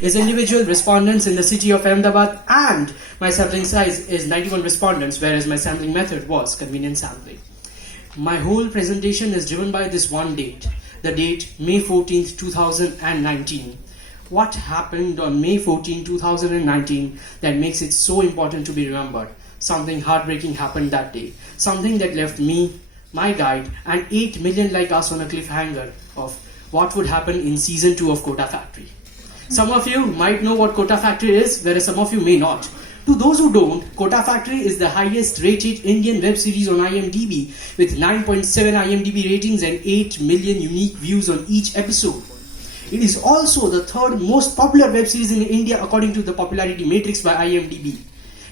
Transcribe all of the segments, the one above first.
is individual respondents in the city of Ahmedabad, and my sampling size is 91 respondents, whereas my sampling method was convenient sampling. My whole presentation is driven by this one date, the date May 14th, 2019. What happened on May 14, 2019 that makes it so important to be remembered? Something heartbreaking happened that day. Something that left me, my guide, and 8 million like us on a cliffhanger of what would happen in season 2 of Kota Factory. Some of you might know what Kota Factory is, whereas some of you may not. To those who don't, Kota Factory is the highest rated Indian web series on IMDb with 9.7 IMDb ratings and 8 million unique views on each episode. It is also the third most popular web series in India according to the popularity matrix by IMDb.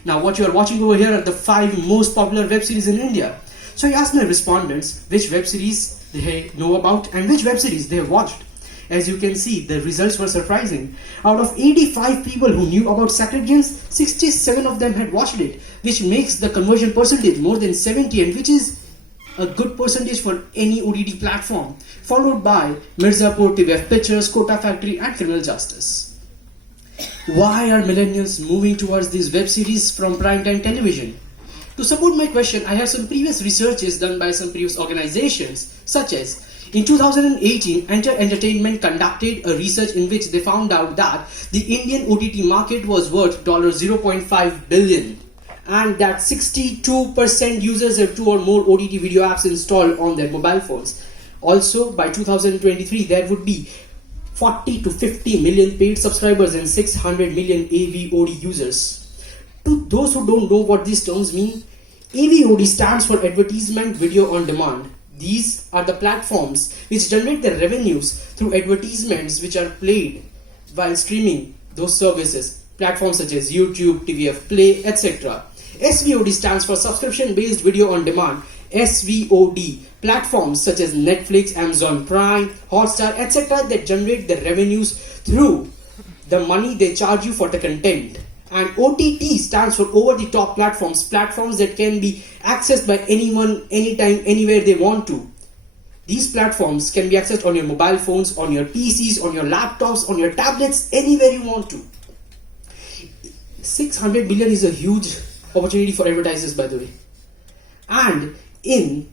Now what you are watching over here are the 5 most popular web series in India. So I asked my respondents which web series they know about and which web series they have watched. As you can see, the results were surprising. Out of 85 people who knew about Sacred Gems, 67 of them had watched it, which makes the conversion percentage more than 70, and which is a good percentage for any OTT platform, followed by Mirzapur, TVF Pictures, Kota Factory and Criminal Justice. Why are millennials moving towards these web series from primetime television? To support my question, I have some previous researches done by some previous organizations, such as in 2018, Enter Entertainment conducted a research in which they found out that the Indian OTT market was worth $0.5 billion and that 62% users have 2 or more OTT video apps installed on their mobile phones. Also, by 2023, there would be 40 to 50 million paid subscribers and 600 million AVOD users. To those who don't know what these terms mean, AVOD stands for Advertisement Video on Demand. These are the platforms which generate their revenues through advertisements which are played while streaming those services. Platforms such as YouTube, TVF Play, etc. SVOD stands for Subscription Based Video on Demand. SVOD platforms such as Netflix, Amazon Prime, Hotstar, etc. that generate their revenues through the money they charge you for the content. And OTT stands for over-the-top platforms, platforms that can be accessed by anyone, anytime, anywhere they want to. These platforms can be accessed on your mobile phones, on your PCs, on your laptops, on your tablets, anywhere you want to. 600 billion is a huge opportunity for advertisers, by the way. And in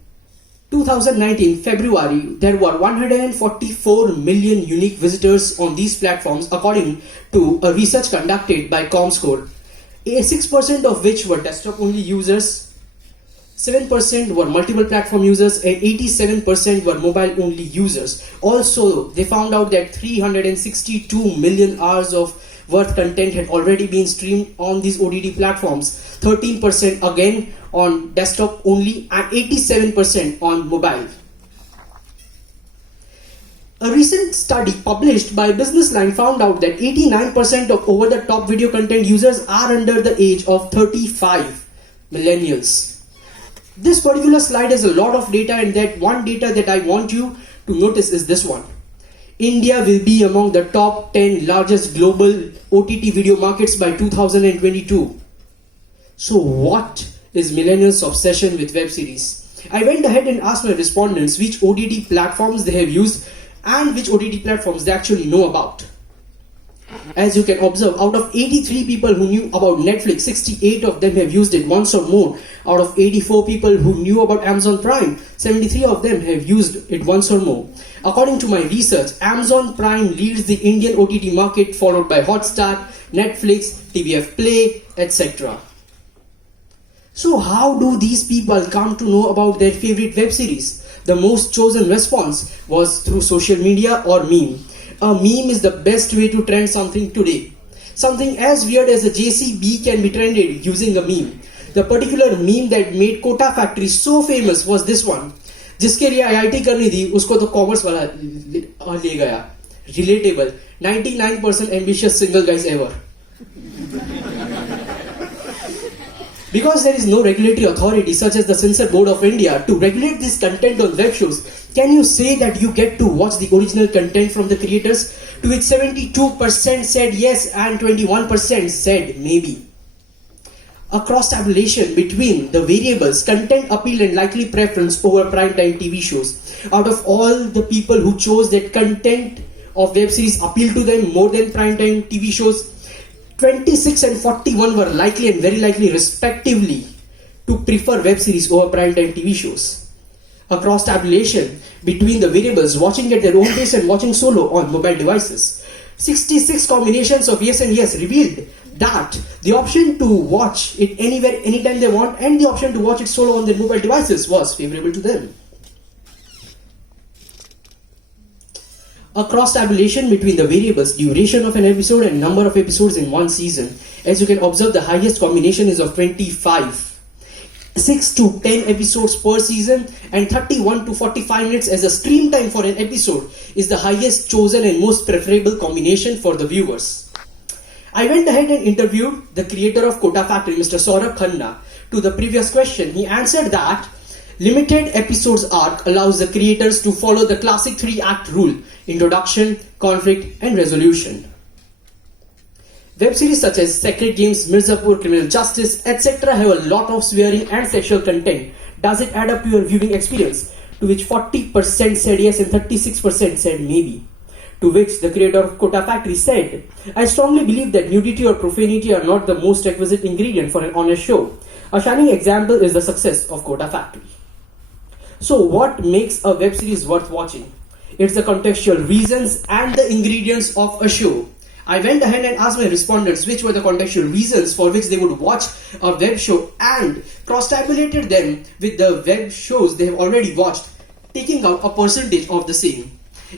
2019 February, there were 144 million unique visitors on these platforms according to a research conducted by Comscore, 6% of which were desktop-only users, 7% were multiple platform users, and 87% were mobile-only users. Also, they found out that 362 million hours of worth content had already been streamed on these OTT platforms, 13% again on desktop only and 87% on mobile. A recent study published by Business Line found out that 89% of over-the-top video content users are under the age of 35, millennials. This particular slide has a lot of data, and that one data that I want you to notice is this one. India will be among the top 10 largest global OTT video markets by 2022. So what is millennials' obsession with web series? I went ahead and asked my respondents which OTT platforms they have used and which OTT platforms they actually know about. As you can observe, out of 83 people who knew about Netflix, 68 of them have used it once or more. Out of 84 people who knew about Amazon Prime, 73 of them have used it once or more. According to my research, Amazon Prime leads the Indian OTT market, followed by Hotstar, Netflix, TVF Play, etc. So how do these people come to know about their favorite web series? The most chosen response was through social media or meme. A meme is the best way to trend something today. Something as weird as a JCB can be trended using a meme. The particular meme that made Kota Factory so famous was this one. जिसके लिए IIT करनी थी उसको तो commerce वाला ले गया. Relatable. 99% ambitious single guys ever. Because there is no regulatory authority such as the Censor Board of India to regulate this content on web shows, can you say that you get to watch the original content from the creators? To which 72% said yes and 21% said maybe. A cross-tabulation between the variables content appeal and likely preference over primetime TV shows. Out of all the people who chose that content of web series appeal to them more than primetime TV shows. 26 and 41 were likely and very likely respectively to prefer web series over primetime TV shows. A cross-tabulation between the variables watching at their own pace and watching solo on mobile devices. 66 combinations of yes and yes revealed that the option to watch it anywhere, anytime they want, and the option to watch it solo on their mobile devices was favorable to them. A cross-tabulation between the variables duration of an episode and number of episodes in one season. As you can observe, the highest combination is of 25. 6 to 10 episodes per season and 31 to 45 minutes as a stream time for an episode is the highest chosen and most preferable combination for the viewers. I went ahead and interviewed the creator of Kota Factory, Mr. Saurabh Khanna. To the previous question, he answered that limited episodes arc allows the creators to follow the classic 3-act rule: introduction, conflict, and resolution. Web series such as Sacred Games, Mirzapur, Criminal Justice, etc. have a lot of swearing and sexual content. Does it add up to your viewing experience? To which 40% said yes and 36% said maybe. To which the creator of Kota Factory said, I strongly believe that nudity or profanity are not the most requisite ingredient for an honest show. A shining example is the success of Kota Factory. So what makes a web series worth watching? It's the contextual reasons and the ingredients of a show. I went ahead and asked my respondents which were the contextual reasons for which they would watch a web show and cross-tabulated them with the web shows they have already watched, taking out a percentage of the same.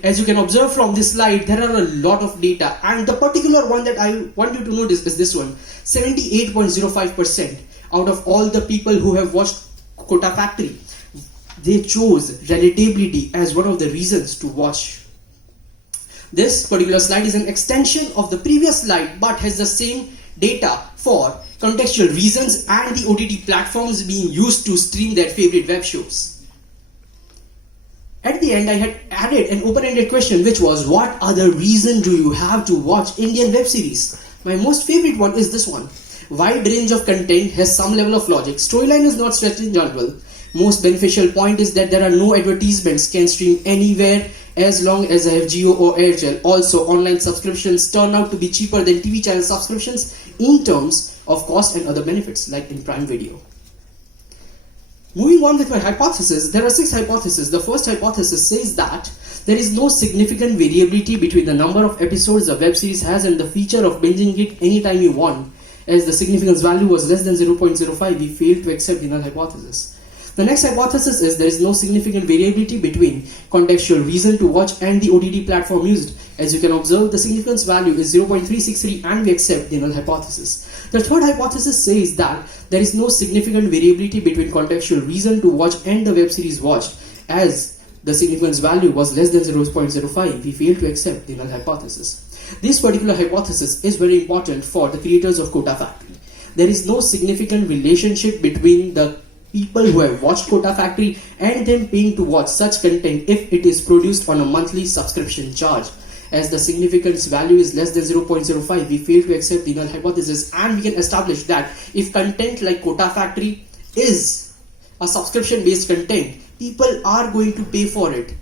As you can observe from this slide, there are a lot of data, and the particular one that I want you to notice is this one. 78.05% out of all the people who have watched Kota Factory, they chose relatability as one of the reasons to watch. This particular slide is an extension of the previous slide but has the same data for contextual reasons and the OTT platforms being used to stream their favorite web shows. At the end, I had added an open-ended question, which was, what other reason do you have to watch Indian web series? My most favorite one is this one. Wide range of content has some level of logic. Storyline is not stretched in general. Most beneficial point is that there are no advertisements, can stream anywhere as long as I have Jio or Airtel. Also, online subscriptions turn out to be cheaper than TV channel subscriptions in terms of cost and other benefits, like in Prime Video. Moving on with my hypothesis, there are 6 hypotheses. The first hypothesis says that there is no significant variability between the number of episodes a web series has and the feature of binging it anytime you want. As the significance value was less than 0.05, we failed to accept the null hypothesis. The next hypothesis is there is no significant variability between contextual reason to watch and the OTT platform used. As you can observe, the significance value is 0.363 and we accept the null hypothesis. The third hypothesis says that there is no significant variability between contextual reason to watch and the web series watched. As the significance value was less than 0.05, we fail to accept the null hypothesis. This particular hypothesis is very important for the creators of Kota Factory. There is no significant relationship between the people who have watched Kota Factory and them paying to watch such content if it is produced on a monthly subscription charge. As the significance value is less than 0.05, we fail to accept the null hypothesis, and we can establish that if content like Kota Factory is a subscription based content, people are going to pay for it.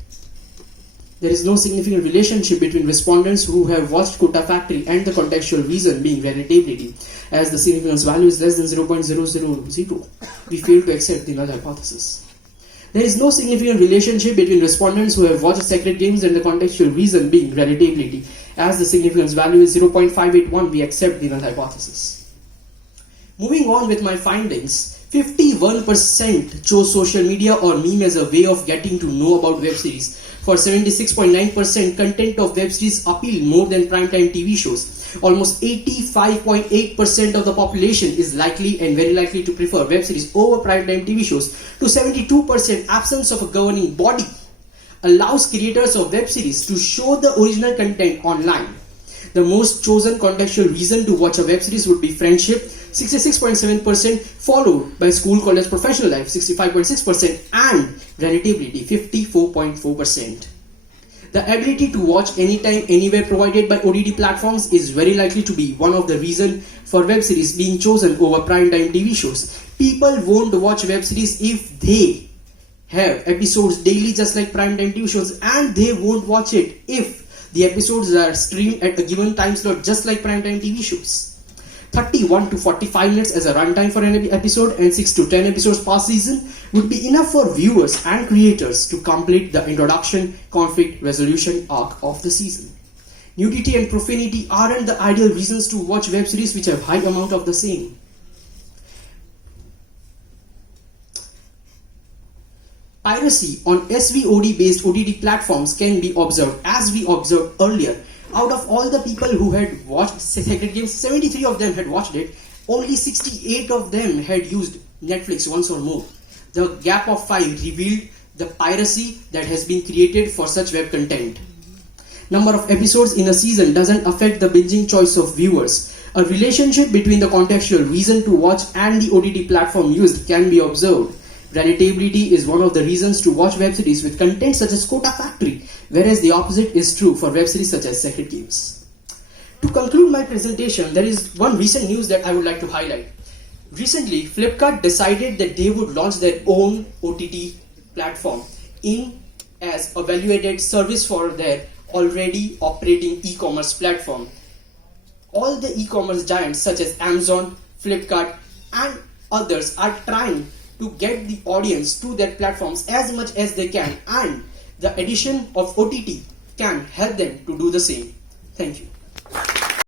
There is no significant relationship between respondents who have watched Kota Factory and the contextual reason being relatability. As the significance value is less than 0.000, we fail to accept the null hypothesis. There is no significant relationship between respondents who have watched Sacred Games and the contextual reason being relatability. As the significance value is 0.581, we accept the null hypothesis. Moving on with my findings, 51% chose social media or meme as a way of getting to know about web series. For 76.9%, content of web series appeal more than primetime TV shows. Almost 85.8% of the population is likely and very likely to prefer web series over primetime TV shows. To 72%, absence of a governing body allows creators of web series to show the original content online. The most chosen contextual reason to watch a web series would be friendship, 66.7%, followed by school, college, professional life, 65.6%, and relatability, 54.4%. The ability to watch anytime, anywhere provided by OTT platforms is very likely to be one of the reasons for web series being chosen over primetime TV shows. People won't watch web series if they have episodes daily just like primetime TV shows, and they won't watch it if The episodes are streamed at a given time slot just like primetime TV shows. 31 to 45 minutes as a runtime for an episode and 6 to 10 episodes per season would be enough for viewers and creators to complete the introduction, conflict resolution arc of the season. Nudity and profanity aren't the ideal reasons to watch web series which have high amount of the same. Piracy on SVOD based OTT platforms can be observed as we observed earlier. Out of all the people who had watched Sacred Games, 73 of them had watched it, only 68 of them had used Netflix once or more. The gap of 5 revealed the piracy that has been created for such web content. Number of episodes in a season doesn't affect the binging choice of viewers. A relationship between the contextual reason to watch and the OTT platform used can be observed. Relatability is one of the reasons to watch web series with content such as Quota Factory, whereas the opposite is true for web series such as Sacred Games. To conclude my presentation, there is one recent news that I would like to highlight. Recently, Flipkart decided that they would launch their own OTT platform in as a value-added service for their already operating e-commerce platform. All the e-commerce giants such as Amazon, Flipkart and others are trying to get the audience to their platforms as much as they can, and the addition of OTT can help them to do the same. Thank you.